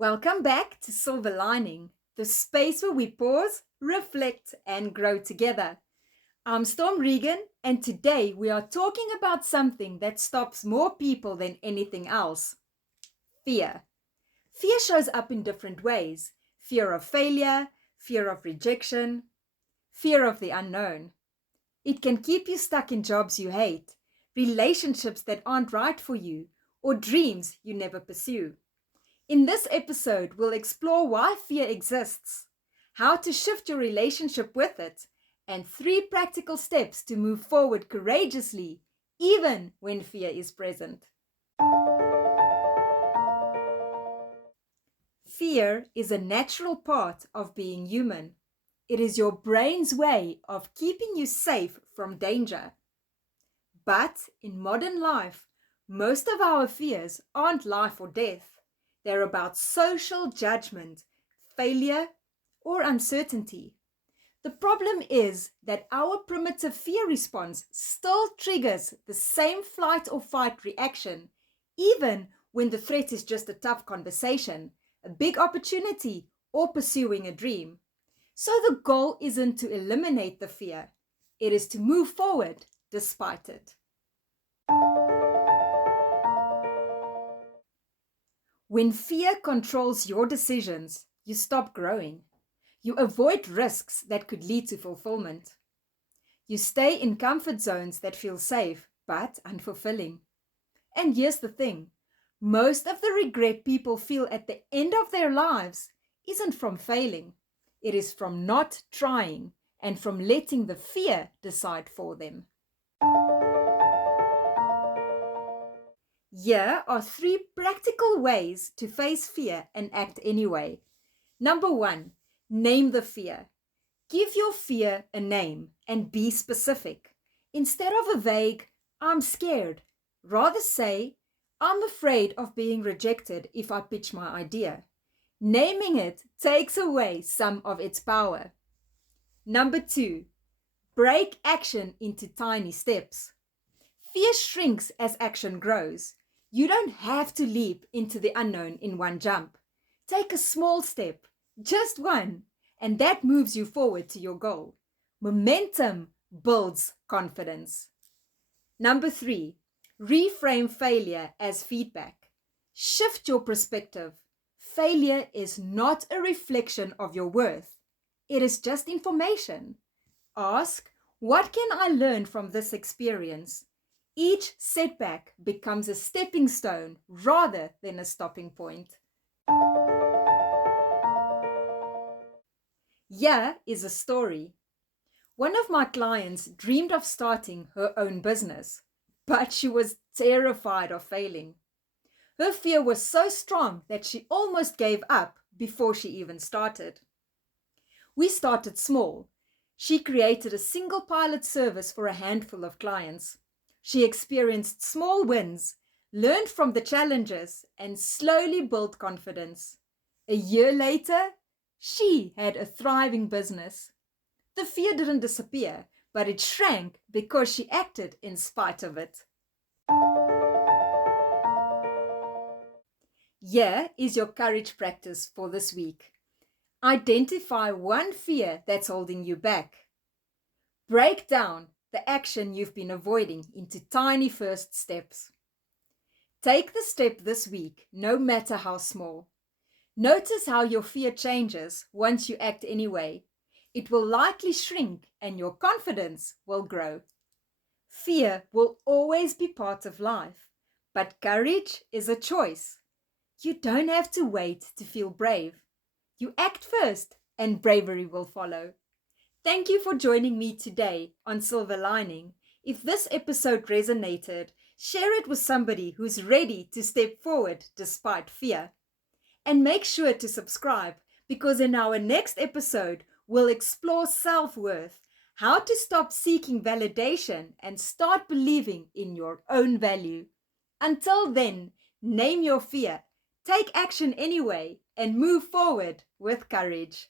Welcome back to Silver Lining, the space where we pause, reflect, and grow together. I'm Storm Regan, and today we are talking about something that stops more people than anything else: fear. Fear shows up in different ways: fear of failure, fear of rejection, fear of the unknown. It can keep you stuck in jobs you hate, relationships that aren't right for you, or dreams you never pursue. In this episode, we'll explore why fear exists, how to shift your relationship with it, and 3 practical steps to move forward courageously, even when fear is present. Fear is a natural part of being human. It is your brain's way of keeping you safe from danger. But in modern life, most of our fears aren't life or death. They're about social judgment, failure, or uncertainty. The problem is that our primitive fear response still triggers the same flight or fight reaction, even when the threat is just a tough conversation, a big opportunity, or pursuing a dream. So the goal isn't to eliminate the fear, it is to move forward despite it. When fear controls your decisions, you stop growing. You avoid risks that could lead to fulfillment. You stay in comfort zones that feel safe but unfulfilling. And here's the thing: most of the regret people feel at the end of their lives isn't from failing, it is from not trying and from letting the fear decide for them. Here are 3 practical ways to face fear and act anyway. Number 1, name the fear. Give your fear a name and be specific. Instead of a vague, "I'm scared," rather say, "I'm afraid of being rejected if I pitch my idea." Naming it takes away some of its power. Number 2, break action into tiny steps. Fear shrinks as action grows. You don't have to leap into the unknown in one jump. Take a small step, just one, and that moves you forward to your goal. Momentum builds confidence. Number 3, reframe failure as feedback. Shift your perspective. Failure is not a reflection of your worth. It is just information. Ask, what can I learn from this experience? Each setback becomes a stepping stone rather than a stopping point. Here is a story. One of my clients dreamed of starting her own business, but she was terrified of failing. Her fear was so strong that she almost gave up before she even started. We started small. She created a single pilot service for a handful of clients. She experienced small wins, learned from the challenges, and slowly built confidence. A year later, she had a thriving business. The fear didn't disappear, but it shrank because she acted in spite of it. Here is your courage practice for this week. Identify one fear that's holding you back. Break down the action you've been avoiding into tiny first steps. Take the step this week, no matter how small. Notice how your fear changes once you act anyway. It will likely shrink and your confidence will grow. Fear will always be part of life, but courage is a choice. You don't have to wait to feel brave. You act first and bravery will follow. Thank you for joining me today on Silver Lining. If this episode resonated, share it with somebody who's ready to step forward despite fear. And make sure to subscribe, because in our next episode, we'll explore self-worth, how to stop seeking validation and start believing in your own value. Until then, name your fear, take action anyway, and move forward with courage.